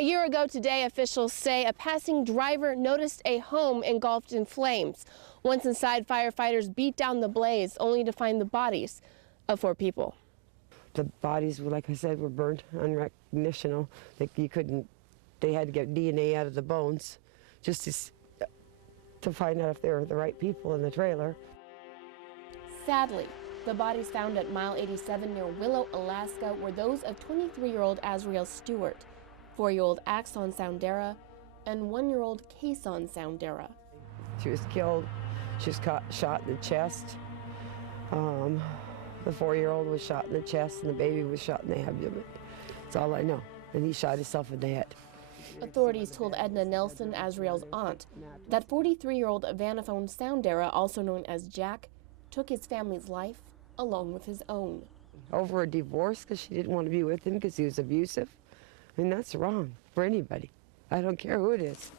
A year ago today, officials say a passing driver noticed a home engulfed in flames. Once inside, firefighters beat down the blaze, only to find the bodies of 4 people. The bodies, like I said, were burnt, unrecognitional. They had to get DNA out of the bones just to find out if they were the right people in the trailer. Sadly, the bodies found at mile 87 near Willow, Alaska, were those of 23-year-old Azriel Stewart, 4-year-old Axon Soundera, and 1-year-old Kason Soundera. She was killed. She was shot in the chest. The 4-year-old was shot in the chest, and the baby was shot in the abdomen. That's all I know. And he shot himself in the head. Authorities told Edna Nelson, Azriel's aunt, that 43-year-old Vanaphone Soundera, also known as Jack, took his family's life along with his own. Over a divorce because she didn't want to be with him because he was abusive. I mean, that's wrong for anybody. I don't care who it is.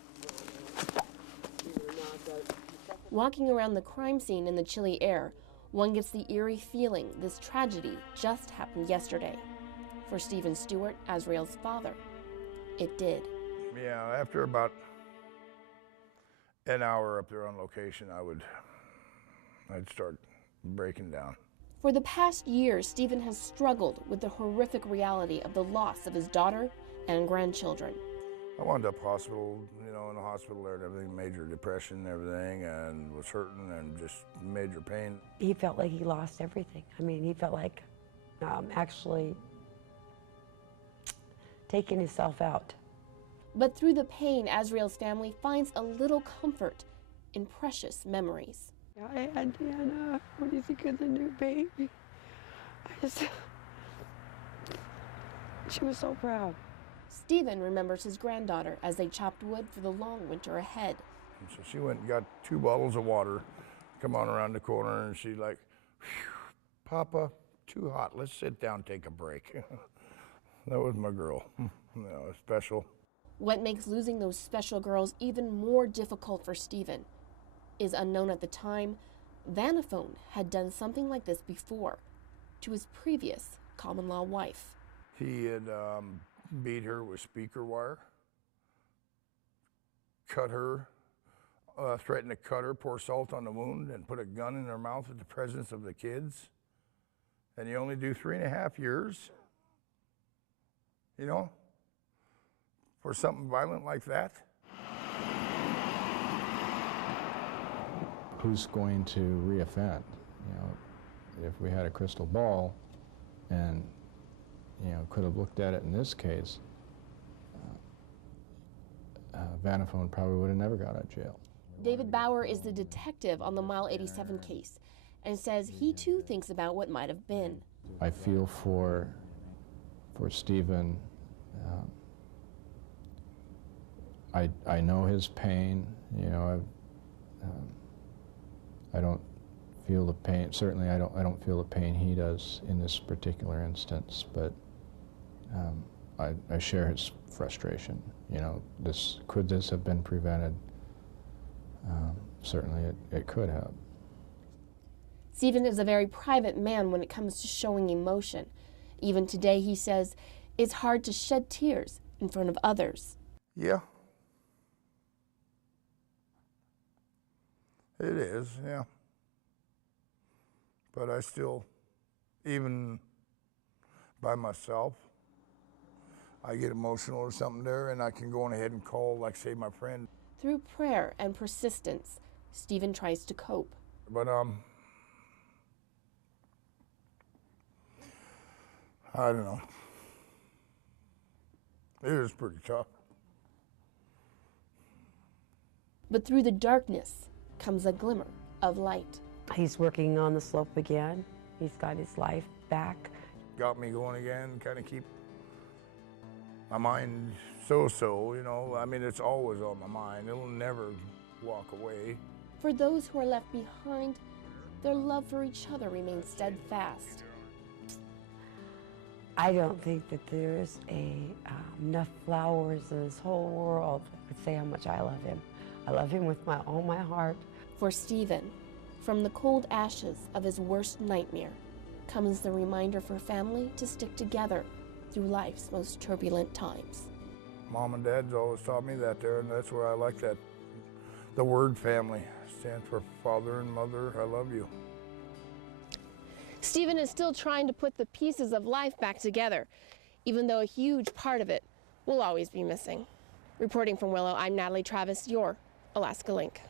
Walking around the crime scene in the chilly air, one gets the eerie feeling this tragedy just happened yesterday. For Stephen Stewart, Azriel's father, it did. Yeah, after about an hour up there on location, I'd start breaking down. For the past year, Stephen has struggled with the horrific reality of the loss of his daughter and grandchildren. I wound up hospital, in the hospital there and everything, major depression and everything, and was hurting and just major pain. He felt like he lost everything. I mean, he felt like actually taking himself out. But through the pain, Azriel's family finds a little comfort in precious memories. I had Deanna. What do you think of the new baby? She was so proud. Stephen remembers his granddaughter as they chopped wood for the long winter ahead. And so she went and got 2 bottles of water, come on around the corner, and she's like, Papa, too hot, let's sit down, take a break. That was my girl, special. What makes losing those special girls even more difficult for Stephen is unknown at the time. Vanaphone had done something like this before to his previous common-law wife. He had beat her with speaker wire, cut her, threatened to cut her, pour salt on the wound, and put a gun in her mouth in the presence of the kids. And you only do 3.5 years, for something violent like that. Who's going to reoffend? If we had a crystal ball and could have looked at it in this case, Vanaphone probably would have never got out of jail. David Bauer is the detective on the Mile 87 case and says he too thinks about what might have been. I feel for Stephen. I know his pain. I don't feel the pain. Certainly, I don't feel the pain he does in this particular instance. But I share his frustration. Could this have been prevented? Certainly, it could have. Stephen is a very private man when it comes to showing emotion. Even today, he says, it's hard to shed tears in front of others. Yeah. It is, yeah. But I still, even by myself, I get emotional or something there, and I can go on ahead and call, like, say, my friend. Through prayer and persistence, Stephen tries to cope. But, I don't know. It is pretty tough. But through the darkness comes a glimmer of light. He's working on the slope again. He's got his life back. Got me going again, kind of keep my mind so-so, I mean, it's always on my mind. It'll never walk away. For those who are left behind, their love for each other remains steadfast. I don't think that there's enough flowers in this whole world that could say how much I love him. I love him with all my heart. For Stephen, from the cold ashes of his worst nightmare comes the reminder for family to stick together through life's most turbulent times. Mom and Dad's always taught me that there, and that's where I like that. The word family stands for father and mother, I love you. Stephen is still trying to put the pieces of life back together, even though a huge part of it will always be missing. Reporting from Willow, I'm Natalie Travis, your Alaska Link.